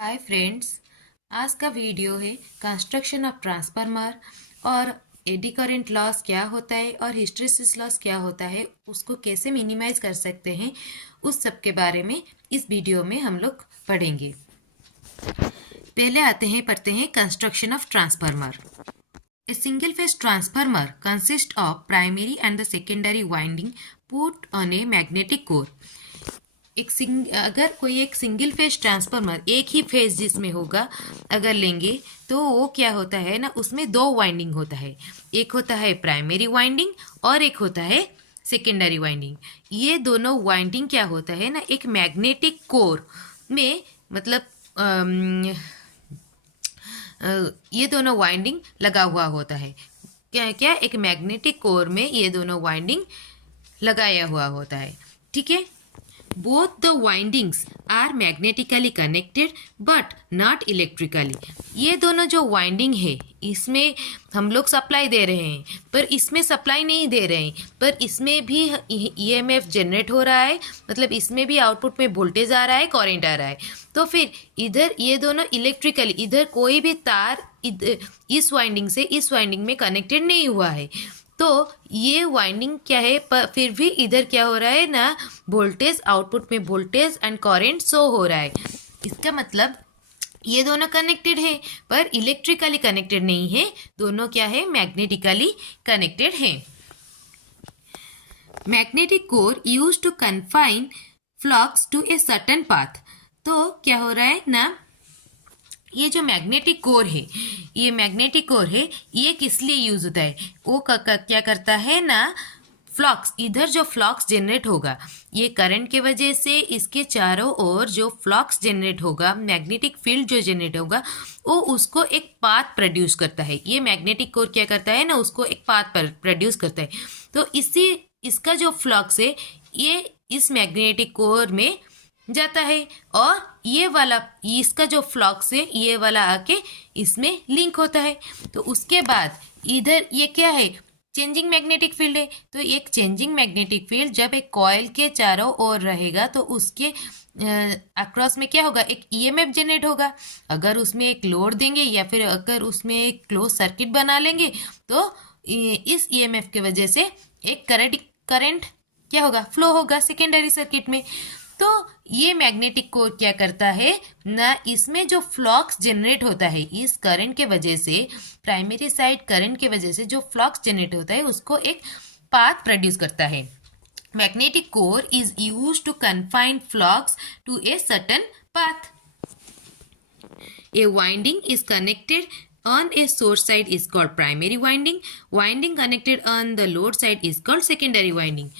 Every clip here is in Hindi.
Hi friends. आज का वीडियो है कंस्ट्रक्शन ऑफ ट्रांसफार्मर और एडी करंट लॉस क्या होता है और हिस्टैरिसीस लॉस क्या होता है, उसको कैसे मिनिमाइज कर सकते हैं, उस सब के बारे में इस वीडियो में हम लोग पढ़ेंगे। पहले पढ़ते हैं construction of transformer. A single phase transformer consists of primary and the secondary winding put on a magnetic core. अगर कोई एक सिंगल फेज ट्रांसफार्मर एक ही फेज जिसमें होगा अगर लेंगे तो वो क्या होता है ना, उसमें दो वाइंडिंग होता है। एक होता है प्राइमरी वाइंडिंग और एक होता है सेकेंडरी वाइंडिंग। ये दोनों वाइंडिंग क्या होता है ना, एक मैग्नेटिक कोर में, मतलब ये दोनों वाइंडिंग लगा हुआ होता है। क्या क्या एक मैग्नेटिक कोर में ये दोनों वाइंडिंग लगाया हुआ होता है। ठीक है, both the windings are magnetically connected but not electrically। ये दोनों जो वाइंडिंग है इसमें हम लोग सप्लाई दे रहे हैं, पर इसमें सप्लाई नहीं दे रहे हैं, पर इसमें भी ईएमएफ जनरेट हो रहा है, मतलब इसमें भी आउटपुट में वोल्टेज आ रहा है, करंट आ रहा है। तो फिर इधर ये दोनों इलेक्ट्रिकली, इधर कोई भी तार इस वाइंडिंग से इस वाइंडिंग में कनेक्टेड नहीं हुआ है, तो ये वाइंडिंग क्या है, फिर भी इधर क्या हो रहा है ना, वोल्टेज, आउटपुट में वोल्टेज एंड करंट शो हो रहा है। इसका मतलब ये दोनों कनेक्टेड है पर इलेक्ट्रिकली कनेक्टेड नहीं है, दोनों क्या है, मैग्नेटिकली कनेक्टेड है। Magnetic core use to confine flux to a certain path. तो क्या हो रहा है ना, ये जो मैग्नेटिक कोर है, ये मैग्नेटिक कोर है, ये किस लिए यूज होता है, वो क्या करता है ना, फ्लक्स, इधर जो फ्लक्स जनरेट होगा ये करंट के वजह से, इसके चारों ओर जो फ्लक्स जनरेट होगा, मैग्नेटिक फील्ड जो जनरेट होगा, वो उसको एक पाथ प्रोड्यूस करता है। ये मैग्नेटिक कोर क्या करता है ना, उसको एक पाथ प्रोड्यूस करता है। तो इसका जो फ्लक्स है ये इस मैग्नेटिक कोर में जाता है और ये वाला, इसका जो फ्लक्स है ये वाला आके इसमें लिंक होता है। तो उसके बाद इधर ये क्या है, चेंजिंग मैग्नेटिक फील्ड है। तो एक चेंजिंग मैग्नेटिक फील्ड जब एक कॉइल के चारों ओर रहेगा तो उसके अक्रॉस में क्या होगा, एक ईएमएफ जनरेट होगा। अगर उसमें एक लोड देंगे या फिर अगर उसमें एक क्लोज सर्किट बना लेंगे तो इस ईएमएफ के वजह से एक करंट क्या होगा, फ्लो होगा सेकेंडरी सर्किट में। तो ये मैग्नेटिक कोर क्या करता है ना, इसमें जो फ्लक्स जनरेट होता है इस करंट के वजह से, प्राइमरी साइड करंट के वजह से जो फ्लक्स जनरेट होता है उसको एक पाथ प्रोड्यूस करता है। Magnetic core is used to confine flux to a certain path. A winding is connected on a source side is called primary winding. Winding connected on the load side is called secondary winding।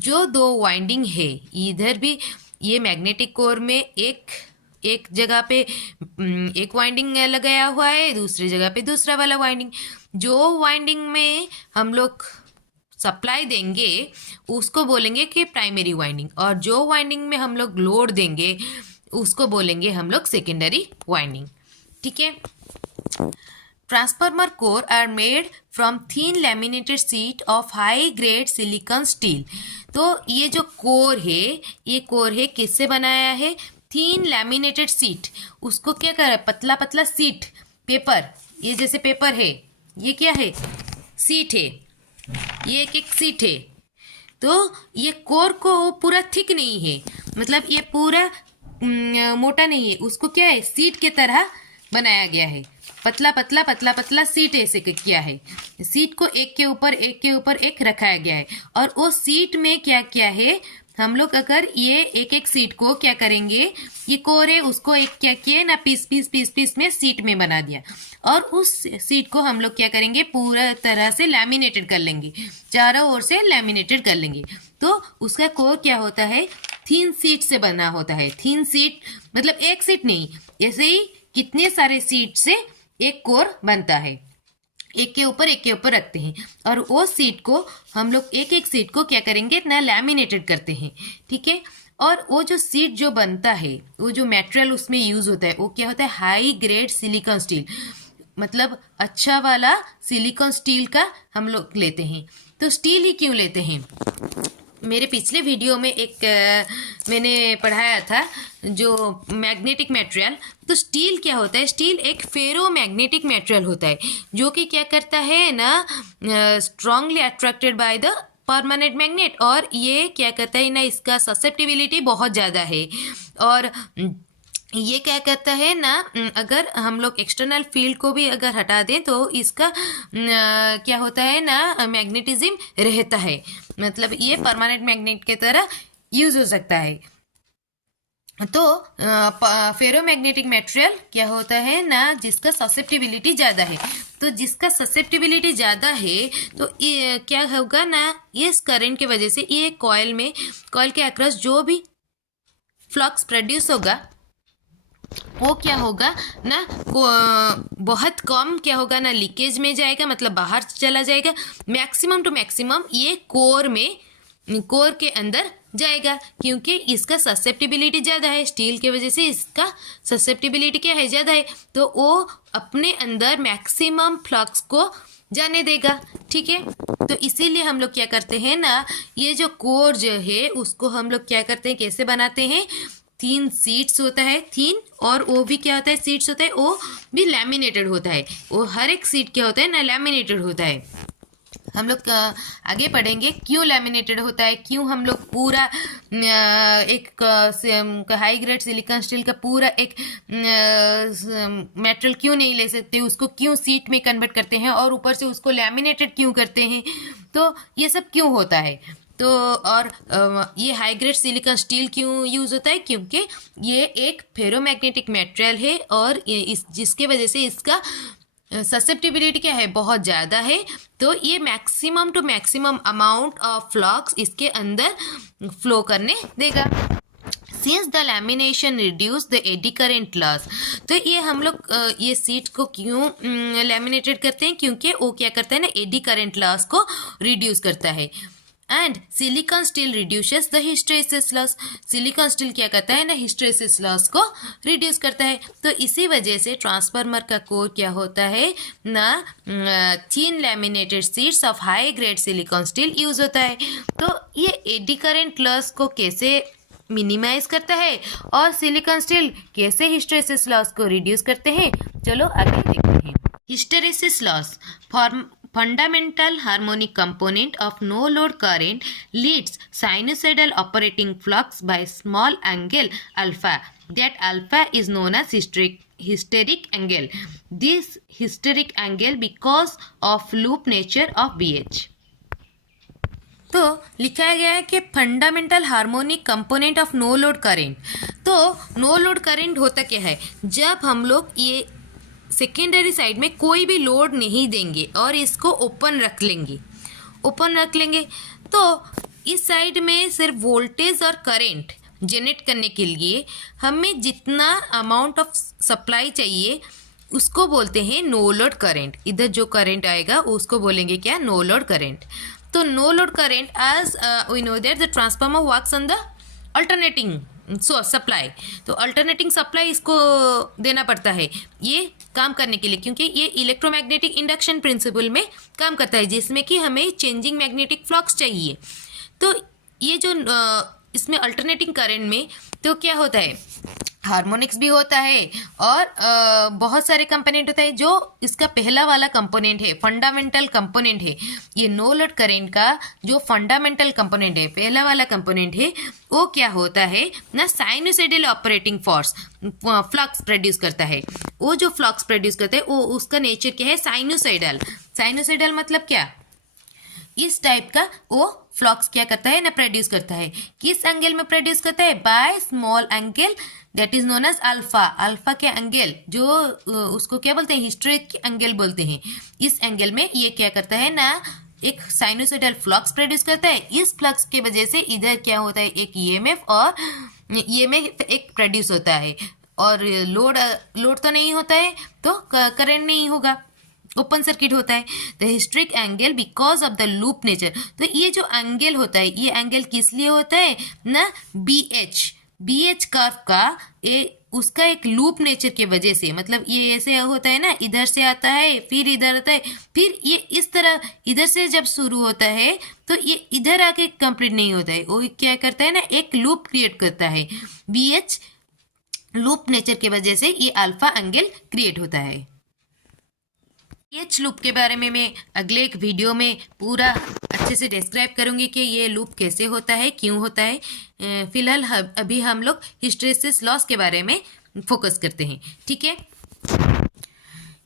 जो दो वाइंडिंग है, इधर भी ये मैग्नेटिक कोर में एक जगह पे एक वाइंडिंग लगाया हुआ है, दूसरी जगह पे दूसरा वाला वाइंडिंग। जो वाइंडिंग में हम लोग सप्लाई देंगे उसको बोलेंगे कि प्राइमरी वाइंडिंग, और जो वाइंडिंग में हम लोग लोड देंगे उसको बोलेंगे हम लोग सेकेंडरी वाइंडिंग। ठीक है। Transformer core are made from thin laminated sheet of high grade silicon steel। तो ये जो कोर है, ये कोर है किससे बनाया है, थीन लैमिनेटेड सीट। उसको क्या कर रहा है, पतला पतला सीट, पेपर, ये जैसे पेपर है, ये क्या है, सीट है, ये एक सीट है। तो ये कोर को पूरा थिक नहीं है, मतलब ये पूरा मोटा नहीं है, उसको क्या है, सीट के तरह बनाया गया है। पतला पतला पतला पतला सीट ऐसे किया है, सीट को एक के ऊपर एक रखाया गया है। और वो सीट में क्या क्या है, हम लोग अगर ये एक सीट को क्या करेंगे, ये कोर है उसको एक क्या किया ना, पीस में सीट में बना दिया, और उस सीट को हम लोग क्या करेंगे, पूरा तरह से लैमिनेटेड कर लेंगे, चारों ओर से लैमिनेटेड कर लेंगे। तो उसका कोर क्या होता है, थीन सीट से बना होता है। थीन सीट मतलब एक सीट नहीं, ऐसे ही कितने सारे सीट से एक कोर बनता है, एक के ऊपर रखते हैं, और वो सीट को हम लोग एक सीट को क्या करेंगे ना, लैमिनेटेड करते हैं। ठीक है। और वो जो सीट जो बनता है, वो जो मटेरियल उसमें यूज होता है वो क्या होता है, हाई ग्रेड सिलिकॉन स्टील, मतलब अच्छा वाला सिलिकॉन स्टील का हम लोग लेते हैं। तो स्टील ही क्यों लेते हैं, मेरे पिछले वीडियो में एक मैंने पढ़ाया था जो मैग्नेटिक मटेरियल। तो स्टील क्या होता है? स्टील एक फेरो मैग्नेटिक मटेरियल होता है जो कि क्या करता है ना, strongly attracted by the permanent magnet. और ये क्या करता है ना, इसका ससेप्टिबिलिटी बहुत ज़्यादा है। और ये क्या करता है ना, अगर हम लोग एक्सटर्नल फील्ड को भी अगर हटा दें तो इसका क्या होता है ना, मैग्नेटिज्म रहता है। मतलब ये परमानेंट मैग्नेट की तरह यूज हो सकता है। तो फेरोमैग्नेटिक मटेरियल क्या होता है ना, जिसका ससेप्टिबिलिटी ज़्यादा है। तो जिसका ससेप्टिबिलिटी ज़्यादा है तो ये क्या होगा ना, इस करंट की वजह से ये कॉइल के अक्रॉस जो भी फ्लक्स प्रोड्यूस होगा वो क्या होगा ना, बहुत कम क्या होगा ना, लीकेज में जाएगा, मतलब बाहर चला जाएगा। मैक्सिमम टू मैक्सिमम ये कोर के अंदर जाएगा, क्योंकि इसका ससेप्टिबिलिटी ज़्यादा है। स्टील के वजह से इसका ससेप्टिबिलिटी क्या है, ज़्यादा है। तो वो अपने अंदर मैक्सिमम फ्लक्स को जाने देगा। ठीक है, तो इसीलिए हम लोग क्या करते हैं ना, ये जो कोर जो है उसको हम लोग क्या करते हैं, कैसे बनाते हैं, 3 सीट्स होता है, 3, और वो भी क्या होता है, सीट्स होता है, वो भी लैमिनेटेड होता है। वो हर एक सीट क्या होता है ना, लैमिनेटेड होता है। हम लोग आगे पढ़ेंगे क्यों लैमिनेटेड होता है, क्यों हम लोग पूरा एक हाई ग्रेड सिलिकॉन स्टील का पूरा एक मेटल क्यों नहीं ले सकते, उसको क्यों सीट में कन्वर्ट करते हैं और ऊपर से उसको लैमिनेटेड क्यों करते हैं। तो ये सब क्यों होता है। तो और ये हाई ग्रेड सिलिकॉन स्टील क्यों यूज़ होता है, क्योंकि ये एक फेरोमैग्नेटिक मटेरियल है और जिसके वजह से इसका ससेप्टिबिलिटी क्या है, बहुत ज़्यादा है। तो ये maximum to maximum amount of flux इसके अंदर फ्लो करने देगा। Since the lamination reduce the eddy current loss. तो ये हम लोग ये सीट को क्यों लैमिनेटेड करते हैं, क्योंकि वो क्या करता है ना, एडी करेंट लॉस को रिड्यूस करता है। And silicon steel reduces the hysteresis loss. Silicon steel क्या करता है ना, हिस्टेरेसिस लॉस को रिड्यूस करता है। तो इसी वजह से ट्रांसफार्मर का कोर क्या होता है ना, 3 laminated sheets of high grade silicone steel use होता है। तो ये एडी करंट लॉस को कैसे मिनिमाइज करता है और सिलिकॉन स्टील कैसे हिस्टेरेसिस लॉस को रिड्यूस करते हैं, चलो आगे देखते हैं। Hysteresis loss fundamental harmonic component of no load current leads sinusoidal operating flux by small angle alpha. That alpha is known as hysteric angle. This hysteric angle because of loop nature of BH. तो लिखा गया है कि fundamental harmonic component of no load current. तो नो लोड करेंट होता क्या है, जब हम लोग ये सेकेंडरी साइड में कोई भी लोड नहीं देंगे और इसको ओपन रख लेंगे तो इस साइड में सिर्फ वोल्टेज और करंट जनरेट करने के लिए हमें जितना अमाउंट ऑफ सप्लाई चाहिए उसको बोलते हैं नो लोड करंट। इधर जो करंट आएगा उसको बोलेंगे क्या, नो लोड करंट। तो no load current as we know that the transformer works on the alternating supply. तो अल्टरनेटिंग सप्लाई इसको देना पड़ता है ये काम करने के लिए, क्योंकि ये इलेक्ट्रोमैग्नेटिक इंडक्शन प्रिंसिपल में काम करता है, जिसमें कि हमें चेंजिंग मैग्नेटिक फ्लक्स चाहिए। तो ये जो इसमें अल्टरनेटिंग करंट में तो क्या होता है, हार्मोनिक्स भी होता है और बहुत सारे कंपोनेंट होता है। जो इसका पहला वाला कंपोनेंट है, फंडामेंटल कंपोनेंट है, ये नो लोड करंट का जो फंडामेंटल कंपोनेंट है, पहला वाला कंपोनेंट है, वो क्या होता है ना, sinusoidal operating force flux produce करता है। वो जो फ्लक्स प्रोड्यूस करता है वो उसका नेचर क्या है, साइनोसॉइडल। साइनोसॉइडल मतलब क्या, इस टाइप का वो फ्लक्स क्या करता है ना, प्रोड्यूस करता है। किस एंगल में प्रोड्यूस करता है, by small angle that is known as alpha. Alpha के एंगल जो उसको क्या बोलते हैं, हिस्टेरिक एंगल बोलते हैं। इस एंगल में ये क्या करता है ना, एक साइनोसॉइडल फ्लक्स प्रोड्यूस करता है। इस फ्लक्स की वजह से इधर क्या होता है, एक ईएमएफ और ईएमएफ एक प्रोड्यूस होता है। और लोड तो नहीं होता है तो करंट नहीं होगा, ओपन सर्किट होता है। The historic angle because of the loop nature. तो ये जो एंगल होता है, ये एंगल किस लिए होता है ना, BH कर्व का उसका एक लूप नेचर की वजह से, मतलब ये ऐसे होता है ना, इधर से आता है फिर इधर आता है, फिर ये इस तरह इधर से जब शुरू होता है तो ये इधर आके कंप्लीट नहीं होता है, वो क्या करता है ना, एक लूप क्रिएट करता है। BH लूप नेचर की वजह से ये अल्फा एंगल क्रिएट होता है। एच लूप के बारे में मैं अगले एक वीडियो में पूरा अच्छे से डिस्क्राइब करूंगी कि ये लूप कैसे होता है, क्यों होता है। फिलहाल अभी हम लोग हिस्टैरिसीस लॉस के बारे में फोकस करते हैं, ठीक है।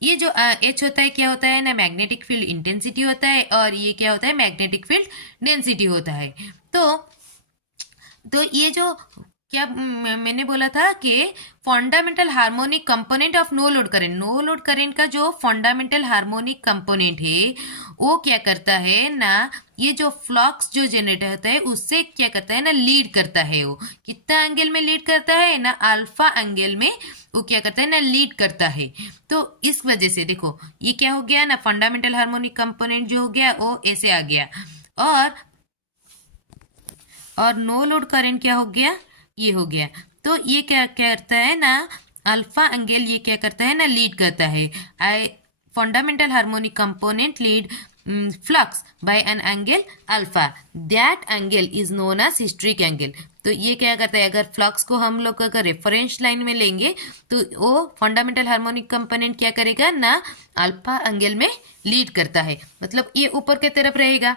ये जो एच होता है क्या होता है ना, मैग्नेटिक फील्ड इंटेंसिटी होता है, और ये क्या होता है, मैग्नेटिक फील्ड डेंसिटी होता है। तो ये जो क्या मैंने बोला था कि fundamental harmonic component of no load current का जो फंडामेंटल हार्मोनिक कंपोनेंट है वो क्या करता है ना, ये जो फ्लक्स जो जनरेट होता है उससे क्या करता है ना, लीड करता है। वो कितना एंगल में लीड करता है ना, अल्फा एंगल में वो क्या करता है ना, लीड करता है। तो इस वजह से देखो ये क्या हो गया ना, फंडामेंटल हार्मोनिक कंपोनेंट जो हो गया वो ऐसे आ गया, और नो लोड करंट क्या हो गया, ये हो गया। तो ये क्या करता है ना, अल्फा एंगल ये क्या करता है ना, लीड करता है। Fundamental harmonic component lead flux by an angle alpha, that angle is known as hysteric angle. तो ये क्या करता है, अगर फ्लक्स को हम लोग अगर रेफरेंस लाइन में लेंगे तो वो फंडामेंटल हार्मोनिक कंपोनेंट क्या करेगा ना, अल्फा एंगल में लीड करता है, मतलब ये ऊपर की तरफ रहेगा।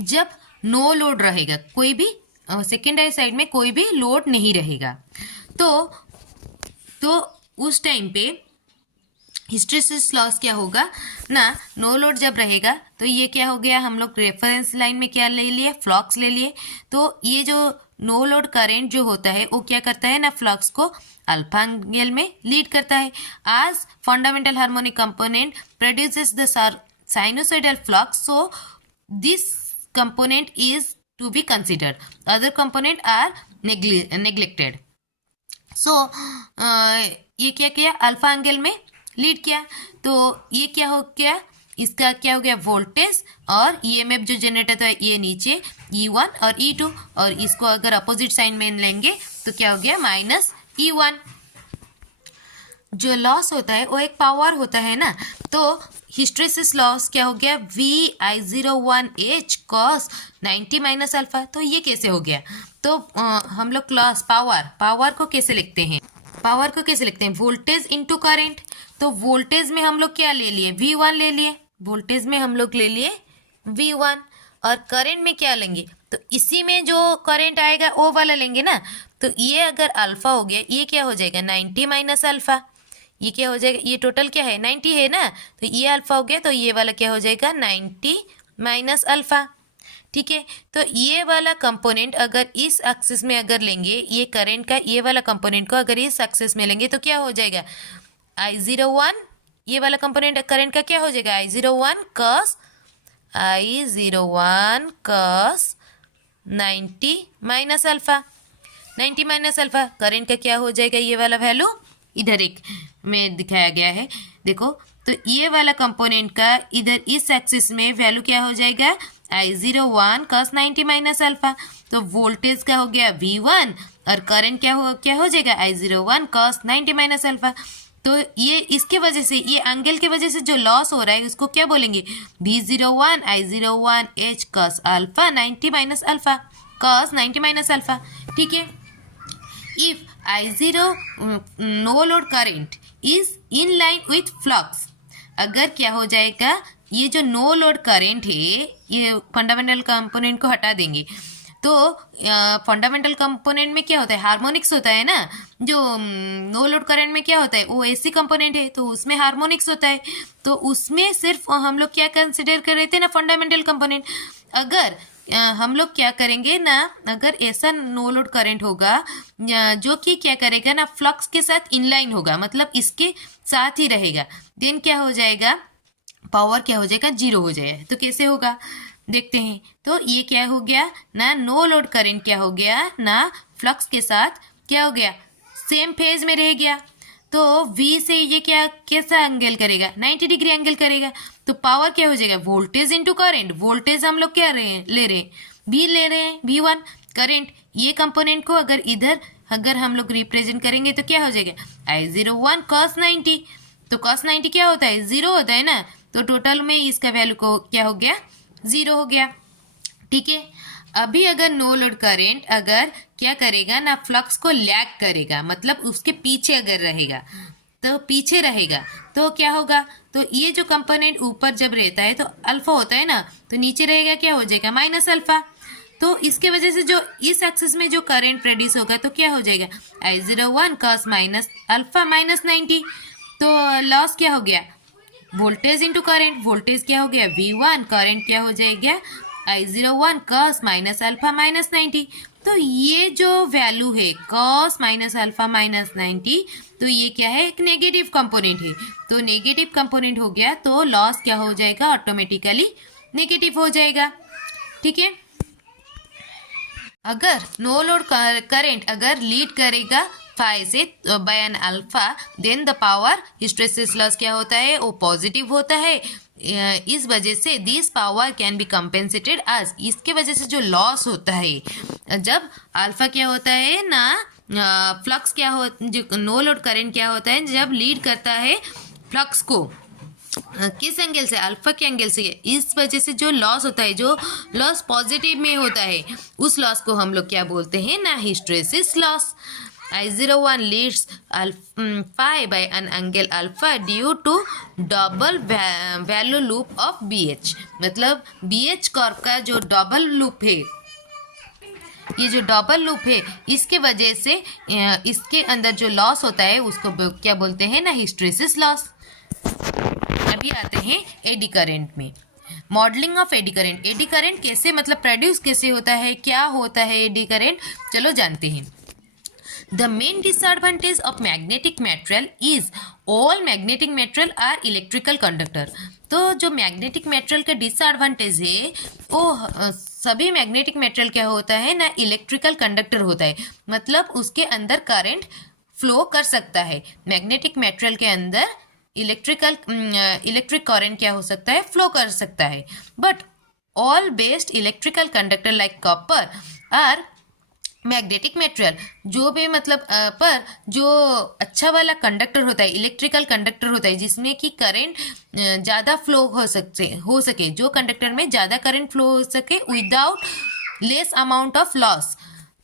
जब नो लोड रहेगा, कोई भी सेकेंडरी साइड में कोई भी लोड नहीं रहेगा, तो उस टाइम पे हिस्टैरिसीस लॉस क्या होगा ना, नो लोड जब रहेगा तो ये क्या हो गया, हम लोग रेफरेंस लाइन में क्या ले लिए, फ्लक्स ले लिए। तो ये जो नो लोड करंट जो होता है वो क्या करता है ना, फ्लक्स को अल्फा एंगल में लीड करता है। आज fundamental harmonic component produces the sinusoidal flux, so this component is to be considered, other component are neglected। so ये क्या किया, अल्फा एंगल में लीड किया। तो ये क्या हो गया, इसका क्या हो गया, वोल्टेज और EMF जो जनरेट होता है ये नीचे E1 और E2, और इसको अगर अपोजिट साइन में लेंगे तो क्या हो गया, -E1। जो लॉस होता है वो एक पावर होता है ना, तो हिस्टैरिसीस लॉस क्या हो गया, VI01H cos 90 माइनस अल्फा। तो ये कैसे हो गया, तो हम लोग लॉस पावर को कैसे लिखते हैं, वोल्टेज इंटू करंट। तो वोल्टेज में हम लोग क्या ले लिए, V1 ले लिए, वोल्टेज में हम लोग ले लिए V1, और करंट में क्या लेंगे, तो इसी में जो करंट आएगा वो वाला लेंगे ना। तो ये अगर अल्फा हो गया, ये क्या हो जाएगा 90 माइनस अल्फा, ये क्या हो जाएगा, ये टोटल क्या है 90 है ना, तो ये अल्फा हो गया, तो ये वाला क्या हो जाएगा 90 माइनस अल्फा, ठीक है। तो ये वाला कंपोनेंट अगर इस एक्सिस में अगर लेंगे, ये करंट का ये वाला कंपोनेंट को अगर इस एक्सिस में लेंगे तो क्या हो जाएगा, I01, ये वाला कंपोनेंट करंट का क्या हो जाएगा, I01 cos 90 minus alpha, 90 minus alpha current का क्या हो जाएगा, ये वाला वैल्यू इधर एक में दिखाया गया है, देखो। तो ये वाला कंपोनेंट का इधर इस एक्सिस में वैल्यू क्या हो जाएगा, I01 cos 90 माइनस अल्फा। तो वोल्टेज का हो गया V1 और करंट क्या हो जाएगा, I01 cos 90 माइनस अल्फा। तो ये इसके वजह से, ये एंगल के वजह से जो लॉस हो रहा है उसको क्या बोलेंगे, V01 I01H cos alpha 90 minus alpha, cos 90 minus alpha, ठीक है। If I0 no load current is in line with flux, अगर क्या हो जाएगा, ये जो नो लोड करंट है, ये फंडामेंटल कंपोनेंट को हटा देंगे, तो फंडामेंटल कंपोनेंट में क्या होता है, हार्मोनिक्स होता है ना। जो नो लोड करंट में क्या होता है, वो AC कंपोनेंट है, तो उसमें हार्मोनिक्स होता है। तो उसमें सिर्फ हम लोग क्या कंसिडर कर रहे थे ना, फंडामेंटल कंपोनेंट। अगर हम लोग क्या करेंगे ना, अगर ऐसा नो लोड करंट होगा जो कि क्या करेगा ना, फ्लक्स के साथ इनलाइन होगा, मतलब इसके साथ ही रहेगा, देन क्या हो जाएगा, पावर क्या हो जाएगा, 0 हो जाएगा। तो कैसे होगा देखते हैं। तो ये क्या हो गया ना, नो लोड करंट क्या हो गया ना, फ्लक्स के साथ क्या हो गया, सेम फेज में रह गया। तो V से ये क्या कैसा एंगल करेगा, 90 डिग्री एंगल करेगा। तो पावर क्या हो जाएगा, वोल्टेज इंटू करंट। वोल्टेज हम लोग क्या ले रहे हैं V ले रहे हैं, V1। करंट ये कंपोनेंट को अगर इधर अगर हम लोग रिप्रेजेंट करेंगे तो क्या हो जाएगा, I01 cos 90। तो cos 90 क्या होता है, 0 होता है ना, तो टोटल में इसका वैल्यू को क्या हो गया, 0 हो गया। ठीक है, अभी अगर नो लोड करेंट अगर क्या करेगा ना, फ्लक्स को लैग करेगा, मतलब उसके पीछे अगर रहेगा तो पीछे रहेगा तो क्या होगा, तो ये जो कंपोनेंट ऊपर जब रहता है तो अल्फा होता है ना, तो नीचे रहेगा क्या हो जाएगा, माइनस अल्फा। तो इसके वजह से जो इस एक्सिस में जो करंट प्रोड्यूस होगा तो क्या हो जाएगा, I01 cos minus alpha minus 90। तो लॉस क्या हो गया, वोल्टेज इंटू करंट, वोल्टेज क्या हो गया V1, करंट क्या हो जाएगा I01 cos minus alpha minus 90। तो ये जो वैल्यू है cos माइनस अल्फा माइनस 90, तो ये क्या है, एक नेगेटिव कंपोनेंट है। तो नेगेटिव कंपोनेंट हो गया तो लॉस क्या हो जाएगा, ऑटोमेटिकली नेगेटिव हो जाएगा। ठीक है, अगर नो लोड करंट अगर लीड करेगा फाई से by an alpha, then the power hysteresis loss क्या होता है, वो पॉजिटिव होता है। इस वजह से this power can be compensated as, इसके वजह से जो लॉस होता है जब अल्फा क्या होता है ना, फ्लक्स क्या हो, जो नो लोड करंट क्या होता है जब लीड करता है फ्लक्स को किस एंगल से, अल्फा के एंगल से, इस वजह से जो लॉस होता है, जो लॉस पॉजिटिव में होता है, उस लॉस को हम लोग क्या बोलते हैं ना, hysteresis loss. I01 leads phi by an angle alpha due to double value loop of BH, मतलब BH कर्व का जो डबल लूप है, ये जो डबल लूप है, इसके वजह से इसके अंदर जो लॉस होता है उसको क्या बोलते हैं ना, हिस्टेरेसिस लॉस। अभी आते हैं एडी करंट में, modelling of eddy current. Eddy current कैसे मतलब प्रोड्यूस कैसे होता है, क्या होता है एडी करंट, चलो जानते हैं। The main disadvantage of magnetic material is all magnetic material are electrical conductor। तो जो मैग्नेटिक मटेरियल का डिसएडवांटेज है वो सभी मैग्नेटिक मटेरियल क्या होता है ना, इलेक्ट्रिकल कंडक्टर होता है, मतलब उसके अंदर करंट फ्लो कर सकता है। मैग्नेटिक मटेरियल के अंदर इलेक्ट्रिक करंट क्या हो सकता है, फ्लो कर सकता है। But all based electrical conductor like copper are magnetic material, जो भी मतलब पर जो अच्छा वाला कंडक्टर होता है, इलेक्ट्रिकल कंडक्टर होता है जिसमें कि करंट ज़्यादा फ्लो हो सके, जो कंडक्टर में ज़्यादा करंट फ्लो हो सके without less amount of loss,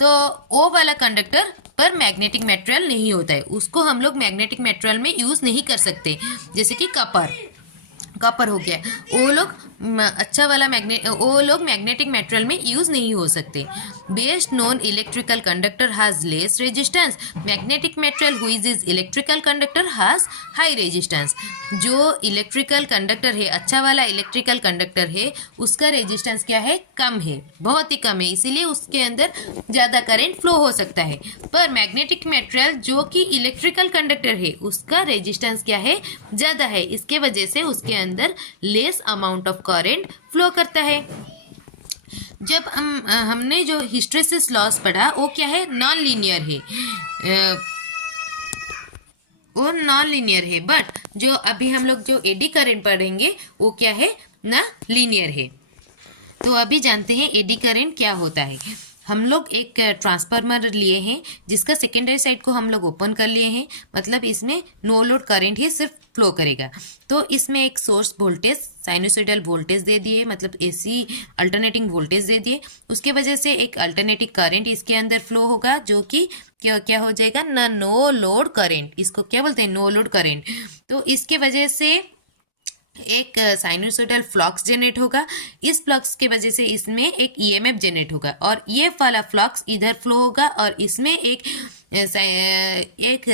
तो वो वाला कंडक्टर पर मैग्नेटिक मटेरियल नहीं होता है, उसको हम लोग मैग्नेटिक मटेरियल में यूज़ नहीं कर सकते। जैसे कि कॉपर हो गया, वो लोग अच्छा वाला वो लोग मैग्नेटिक मटेरियल में यूज नहीं हो सकते। Best known electrical conductor has less resistance, magnetic material हुईज is electrical conductor has high resistance. जो इलेक्ट्रिकल कंडक्टर है, अच्छा वाला इलेक्ट्रिकल कंडक्टर है, उसका रेजिस्टेंस क्या है, कम है, बहुत ही कम है, इसीलिए उसके अंदर ज़्यादा करंट फ्लो हो सकता है। पर मैग्नेटिक मटेरियल जो कि इलेक्ट्रिकल कंडक्टर है, उसका रेजिस्टेंस क्या है, ज़्यादा है, इसके वजह से उसके अंदर less amount of current flow करता है। जब हमने जो हिस्टेरेसिस लॉस पढ़ा वो क्या है, नॉन लीनियर है, वो नॉन लीनियर है। बट जो अभी हम लोग जो एडी करंट पढ़ेंगे वो क्या है ना, लीनियर है। तो अभी जानते हैं एडी करंट क्या होता है। हम लोग एक ट्रांसफार्मर लिए हैं जिसका सेकेंडरी साइड को हम लोग ओपन कर लिए हैं, मतलब इसमें नो लोड करंट ही सिर्फ फ्लो करेगा। तो इसमें एक सोर्स वोल्टेज साइनोसॉइडल वोल्टेज दे दिए, मतलब एसी अल्टरनेटिंग वोल्टेज दे दिए, उसके वजह से एक अल्टरनेटिंग करंट इसके अंदर फ्लो होगा, जो कि क्या हो जाएगा ना, नो लोड करंट, इसको क्या बोलते हैं, नो लोड करंट। तो इसके वजह से एक साइनोसॉइडल फ्लक्स जनरेट होगा, इस फ्लक्स के वजह से इसमें एक ईएमएफ जनरेट होगा, और ये वाला फ्लक्स इधर फ्लो होगा और इसमें एक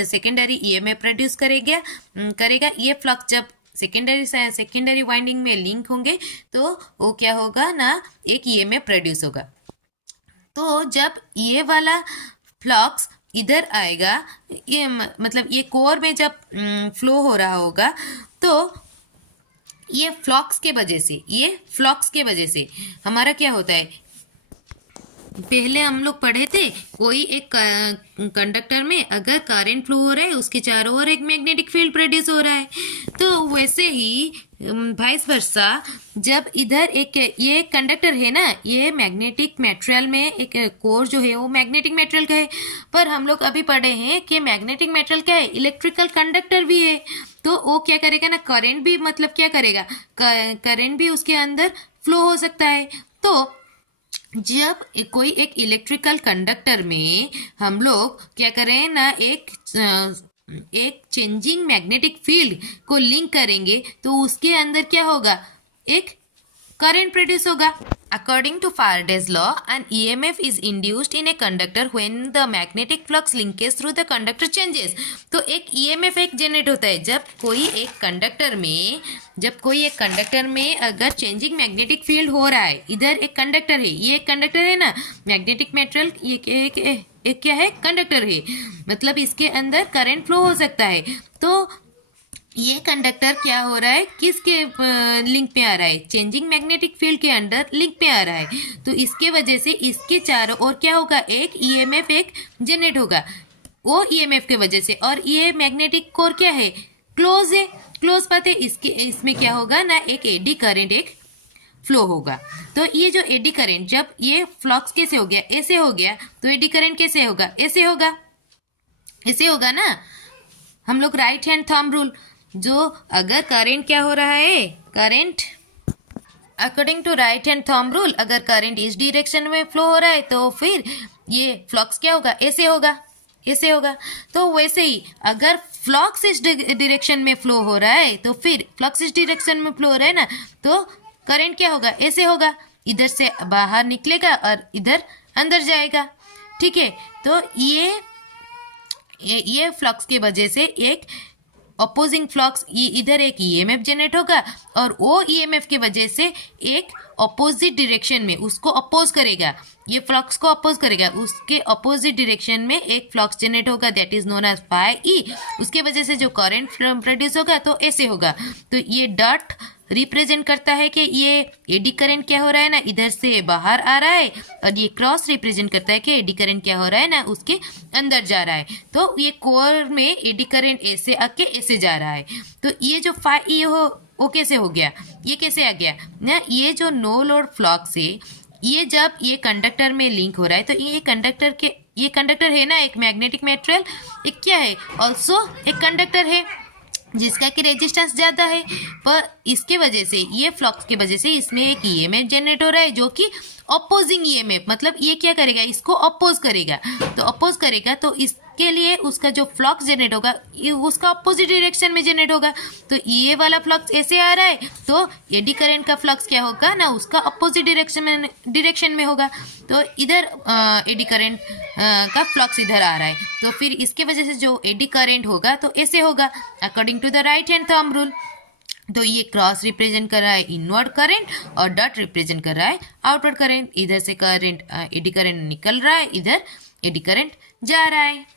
सेकेंडरी ईएमएफ प्रोड्यूस करेगा। ये फ्लक्स जब सेकेंडरी वाइंडिंग में लिंक होंगे तो वो क्या होगा ना, एक ईएमएफ प्रोड्यूस होगा। तो जब ये वाला फ्लक्स इधर आएगा, ये मतलब ये कोर में जब फ्लो हो रहा होगा, तो ये फ्लक्स के वजह से हमारा क्या होता है, पहले हम लोग पढ़े थे, कोई एक कंडक्टर में अगर करंट फ्लो हो रहा है, उसके चारों ओर एक मैग्नेटिक फील्ड प्रोड्यूस हो रहा है। तो वैसे ही वाइस वर्सा, जब इधर एक ये कंडक्टर है ना, ये मैग्नेटिक मटेरियल में एक कोर जो है वो मैग्नेटिक मटेरियल का है, पर हम लोग अभी पढ़े हैं कि मैग्नेटिक मटेरियल क्या है, इलेक्ट्रिकल कंडक्टर भी है। तो वो क्या करेगा ना, करंट भी मतलब क्या करेगा, करंट भी उसके अंदर फ्लो हो सकता है। तो जब कोई एक इलेक्ट्रिकल कंडक्टर में हम लोग क्या करें ना, एक चेंजिंग मैग्नेटिक फील्ड को लिंक करेंगे, तो उसके अंदर क्या होगा, एक करंट प्रोड्यूस होगा। According to Faraday's law, an EMF is induced in a conductor when the magnetic flux linkage through the conductor changes. तो एक EMF एक जनरेट होता है जब कोई एक कंडक्टर में अगर चेंजिंग मैग्नेटिक फील्ड हो रहा है। इधर एक कंडक्टर है, ये एक कंडक्टर है ना, मैग्नेटिक मटेरियल, ये एक क्या है, कंडक्टर है, मतलब इसके अंदर करंट फ्लो हो सकता है। तो ये कंडक्टर क्या हो रहा है, किसके लिंक पे आ रहा है, चेंजिंग मैग्नेटिक फील्ड के अंडर लिंक पे आ रहा है। तो इसके वजह से इसके चारों ओर क्या होगा, एक ईएमएफ एक जनरेट होगा वो ईएमएफ के वजह से। और ये मैग्नेटिक कोर क्या है, क्लोज है, क्लोज पाथ है, इसमें क्या होगा ना, एक एडी करंट एक फ्लो होगा। तो ये जो एडी करंट, जब ये फ्लक्स कैसे हो गया, ऐसे हो गया, तो एडी करंट कैसे होगा, ऐसे होगा, ऐसे होगा ना। हम लोग राइट हैंड थंब रूल, जो अगर करंट क्या हो रहा है, current according to right hand thumb rule, अगर करंट इस डायरेक्शन में फ्लो हो रहा है तो फिर ये फ्लक्स क्या होगा, ऐसे होगा, ऐसे होगा। तो वैसे ही अगर फ्लक्स इस डायरेक्शन में फ्लो हो रहा है, तो फिर फ्लक्स इस डायरेक्शन में फ्लो हो रहा है ना, तो करंट क्या होगा, ऐसे होगा, इधर से बाहर निकलेगा और इधर अंदर जाएगा। ठीक है, तो ये फ्लक्स की वजह से एक अपोजिंग फ्लक्स, ये इधर एक ईएमएफ जनरेट होगा, और वो ईएमएफ की वजह से एक अपोजिट डायरेक्शन में उसको अपोज करेगा, ये फ्लक्स को अपोज करेगा, उसके अपोजिट डायरेक्शन में एक फ्लक्स जनरेट होगा, that is known as phi E. उसके वजह से जो करंट प्रोड्यूस होगा तो ऐसे होगा। तो ये डॉट रिप्रेजेंट करता है कि ये एडी करंट क्या हो रहा है ना, इधर से बाहर आ रहा है, और ये क्रॉस रिप्रेजेंट करता है कि एडी करंट क्या हो रहा है ना, उसके अंदर जा रहा है। तो ये कोर में एडी करंट ऐसे आके ऐसे जा रहा है। तो ये जो फाई हो वो कैसे हो गया, ये कैसे आ गया ना, ये जो नो लोड फ्लक्स है, ये जब ये कंडक्टर में लिंक हो रहा है, तो ये कंडक्टर है ना, एक मैग्नेटिक मटेरियल, एक क्या है, ऑल्सो एक कंडक्टर है जिसका कि रेजिस्टेंस ज़्यादा है, पर इसके वजह से, ये फ्लक्स की वजह से इसमें एक ईएमएफ जनरेट हो रहा है, जो कि अपोजिंग ईएमएफ, मतलब ये क्या करेगा, इसको अपोज करेगा। तो अपोज करेगा तो इसके लिए उसका जो फ्लक्स जनरेट होगा, ये उसका अपोजिट डायरेक्शन में जनरेट होगा। तो ये वाला फ्लक्स ऐसे आ रहा है, तो एडी करंट का फ्लक्स क्या होगा ना, उसका अपोजिट डायरेक्शन में होगा। तो इधर एडी करंट का फ्लक्स इधर आ रहा है, तो फिर इसके वजह से जो एडी करंट होगा तो ऐसे होगा, according to the right hand thumb rule. तो ये क्रॉस रिप्रेजेंट कर रहा है इनवर्ड करंट, और डॉट रिप्रेजेंट कर रहा है आउटवर्ड करंट। इधर से करंट एडी करंट निकल रहा है, इधर एडी करंट जा रहा है।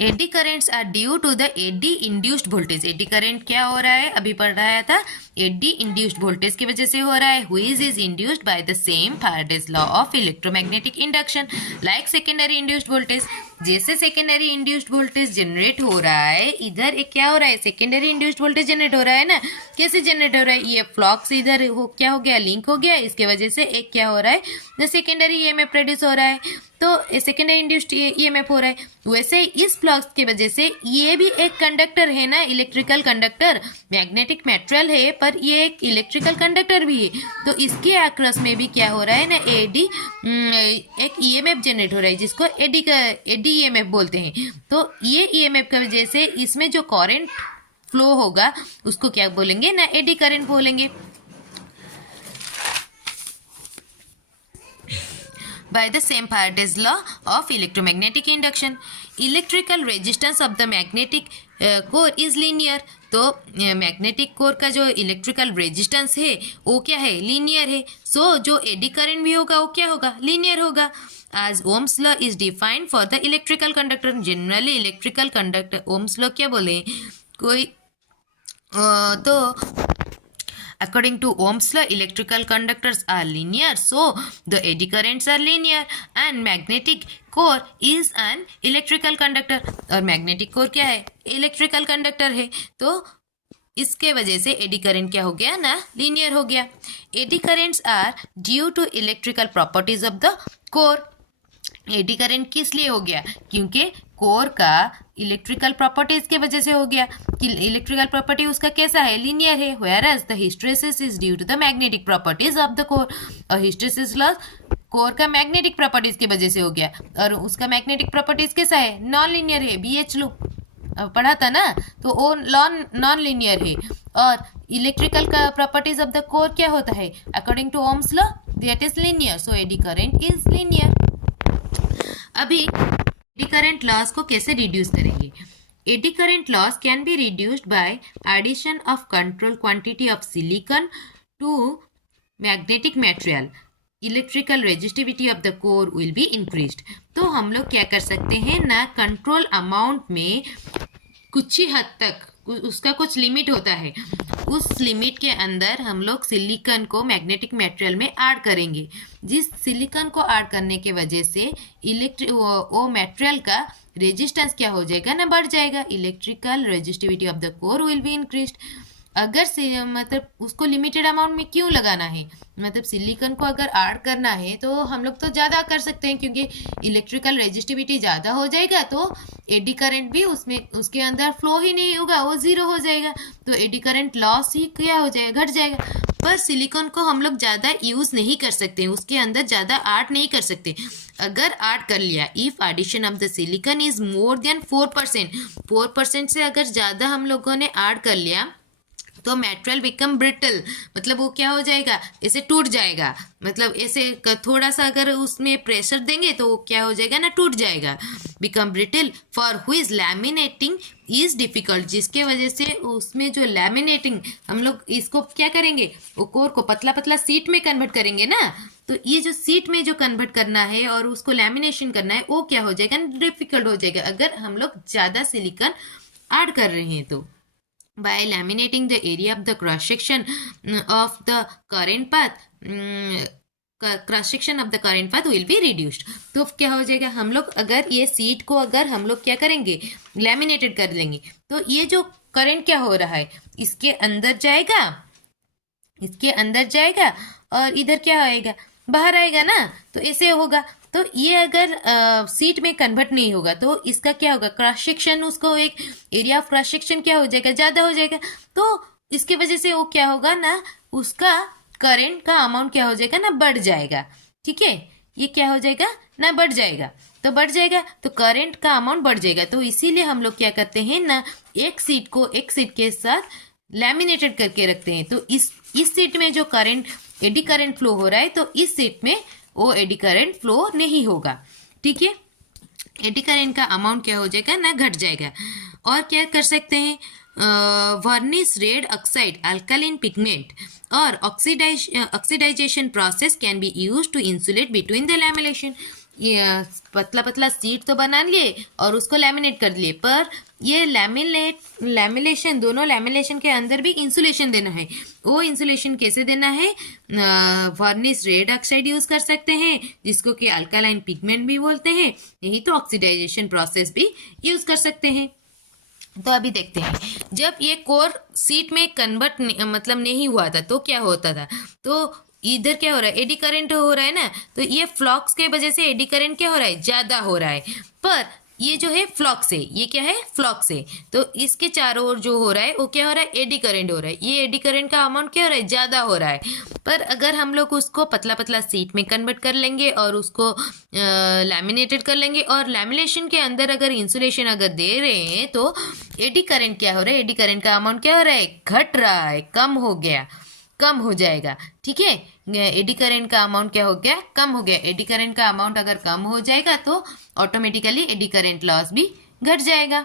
Eddy currents are due to the eddy induced voltage. Eddy current क्या हो रहा है, अभी पढ़ रहा था, एडी इंड्यूस्ड वोल्टेज की वजह से हो रहा है, which is induced by the same Faraday's law of electromagnetic induction like secondary induced voltage. जैसे सेकेंडरी इंड्यूस्ड वोल्टेज जनरेट हो रहा है, इधर एक क्या हो रहा है, सेकेंडरी इंड्यूस्ड वोल्टेज जनरेट हो रहा है ना। कैसे जनरेट हो रहा है, ये फ्लक्स इधर क्या हो गया, लिंक हो गया, इसके वजह से एक क्या हो रहा है, द सेकेंडरी ईएमएफ प्रोड्यूस हो रहा है, तो सेकेंडरी इंड्यूस्ड ईएमएफ हो रहा है। वैसे इस फ्लक्स की वजह से ये भी एक कंडक्टर है ना, इलेक्ट्रिकल कंडक्टर, मैग्नेटिक मटेरियल है, पर ये एक इलेक्ट्रिकल कंडक्टर भी है। तो इसके अक्रॉस में भी क्या हो रहा है ना, एडी एक ईएमएफ जनरेट हो रहा है, जिसको एडी ईएमएफ बोलते हैं। तो ये ईएमएफ की वजह से इसमें जो करंट फ्लो होगा उसको क्या बोलेंगे ना, एडी करंट बोलेंगे। By the same Faraday's law of electromagnetic induction, electrical resistance of the magnetic core is linear। तो मैग्नेटिक कोर का जो इलेक्ट्रिकल रेजिस्टेंस है वो क्या है, लीनियर है। सो जो एडी करंट भी होगा वो क्या होगा, लीनियर होगा। आज Ohm's law is defined for the electrical conductor. Generally electrical conductor, Ohm's law क्या बोले, कोई तो According to Ohm's law, electrical conductors are linear, so the eddy currents are linear, and magnetic core is an electrical conductor. और magnetic core क्या है? Electrical conductor है. तो इसके वजह से एडी करंट क्या हो गया ना, लीनियर हो गया. Eddy currents are due to electrical properties of the core. Eddy current किस लिए हो गया? क्योंकि कोर का इलेक्ट्रिकल प्रॉपर्टीज के वजह से हो गया कि इलेक्ट्रिकल प्रॉपर्टी उसका कैसा है, लीनियर है. Whereas the hysteresis is due to the magnetic properties of the core. और हिस्टेरेसिस लॉस कोर का मैग्नेटिक प्रॉपर्टीज की वजह से हो गया, और उसका मैग्नेटिक प्रॉपर्टीज कैसा है, नॉन लीनियर है. BH लूप पढ़ा था ना, तो वो नॉन लीनियर है. और इलेक्ट्रिकल का प्रॉपर्टीज ऑफ द कोर क्या होता है? According to Ohm's law that is linear, so eddy current is linear. अभी एडी करंट लॉस को कैसे रिड्यूस करेंगे? Eddy current loss can be reduced by addition of control quantity of silicon to magnetic material. Electrical resistivity of the core will be increased. तो हम लोग क्या कर सकते हैं ना, कंट्रोल अमाउंट में कुछ ही हद तक उसका कुछ लिमिट होता है, उस लिमिट के अंदर हम लोग सिलिकॉन को मैग्नेटिक मटेरियल में ऐड करेंगे. जिस सिलिकॉन को ऐड करने के वजह से वो मटेरियल का रेजिस्टेंस क्या हो जाएगा ना, बढ़ जाएगा. Electrical resistivity of the core will be increased. अगर से मतलब उसको लिमिटेड अमाउंट में क्यों लगाना है, मतलब सिलिकॉन को अगर ऐड करना है तो हम लोग तो ज़्यादा कर सकते हैं, क्योंकि इलेक्ट्रिकल रेजिस्टिविटी ज़्यादा हो जाएगा तो एडी करंट भी उसमें उसके अंदर फ्लो ही नहीं होगा, वो ज़ीरो हो जाएगा. तो एडी करंट लॉस ही क्या हो जाएगा, घट जाएगा. पर सिलिकॉन को हम लोग ज़्यादा यूज़ नहीं कर सकते, उसके अंदर ज़्यादा ऐड नहीं कर सकते. अगर ऐड कर लिया, if addition of the silicon is more than 4%, 4% से अगर ज़्यादा हम लोगों ने ऐड कर लिया तो मटेरियल बिकम ब्रिटल, मतलब वो क्या हो जाएगा, ऐसे टूट जाएगा. मतलब ऐसे थोड़ा सा अगर उसमें प्रेशर देंगे तो वो क्या हो जाएगा ना, टूट जाएगा. Become brittle for हुइज laminating is difficult, जिसके वजह से उसमें जो लैमिनेटिंग हम लोग इसको क्या करेंगे, वो कोर को पतला पतला सीट में कन्वर्ट करेंगे ना. तो ये जो सीट में जो कन्वर्ट करना है और उसको लैमिनेशन करना है, वो क्या हो जाएगा, डिफिकल्ट हो जाएगा अगर हम लोग ज़्यादा सिलिकॉन ऐड कर रहे हैं तो. By laminating the area of the cross section of the current path, cross section of the current path will be reduced. तो क्या हो जाएगा, हम लोग अगर ये सीट को अगर हम लोग क्या करेंगे, लैमिनेटेड कर लेंगे, तो ये जो करंट क्या हो रहा है, इसके अंदर जाएगा, इसके अंदर जाएगा और इधर क्या आएगा, बाहर आएगा ना. तो ऐसे होगा. तो ये अगर सीट में कन्वर्ट नहीं होगा तो इसका क्या होगा, क्रॉस सेक्शन, उसको एक एरिया ऑफ क्रॉस सेक्शन क्या हो जाएगा, ज़्यादा हो जाएगा. तो इसकी वजह से वो क्या होगा ना, उसका करंट का अमाउंट क्या हो जाएगा ना, बढ़ जाएगा. ठीक है, ये क्या हो जाएगा ना, बढ़ जाएगा. तो बढ़ जाएगा तो करंट का अमाउंट बढ़ जाएगा. तो इसीलिए हम लोग क्या करते हैं ना, एक सीट को एक सीट के साथ लैमिनेटेड करके रखते हैं. तो इस सीट में जो करंट एडी करंट फ्लो हो रहा है, तो इस सीट में वो एडी करंट फ्लो नहीं होगा. ठीक है, एडी करंट का अमाउंट क्या हो जाएगा ना, घट जाएगा. और क्या कर सकते हैं, varnish red oxide alkaline pigment और oxidisation process can be use to insulate between the lamination. ये पतला पतला सीट तो बना लिए और उसको लैमिनेट कर लिए, पर ये लैमिनेशन दोनों लैमिनेशन के अंदर भी इंसुलेशन देना है. वो इंसुलेशन कैसे देना है, वर्निश रेड ऑक्साइड यूज कर सकते हैं, जिसको कि अल्कालाइन पिगमेंट भी बोलते हैं. यही तो ऑक्सीडाइजेशन प्रोसेस भी यूज कर सकते हैं. तो अभी देखते हैं, जब ये कोर सीट में कन्वर्ट मतलब नहीं हुआ था तो क्या होता था. तो इधर क्या हो रहा है, एडी करंट हो रहा है ना, तो ये फ्लक्स के वजह से एडी करंट क्या हो रहा है, ज़्यादा हो रहा है. पर ये जो है फ्लक्स है, ये क्या है, फ्लक्स है. तो इसके चारों ओर जो हो रहा है वो क्या हो रहा है, एडी करंट हो रहा है. ये एडी करंट का अमाउंट क्या हो रहा है, ज़्यादा हो रहा है. पर अगर हम लोग उसको पतला पतला सीट में कन्वर्ट कर लेंगे और उसको लैमिनेटेड कर लेंगे, और लैमिनेशन के अंदर अगर इंसुलेशन अगर दे रहे हैं, तो एडी करंट क्या हो रहा है, एडी करंट का अमाउंट क्या हो रहा है, घट रहा है, कम हो गया, कम हो जाएगा. ठीक है, एडी करंट का अमाउंट क्या हो गया, कम हो गया. एडी करंट का अमाउंट अगर कम हो जाएगा तो ऑटोमेटिकली एडी करंट लॉस भी घट जाएगा.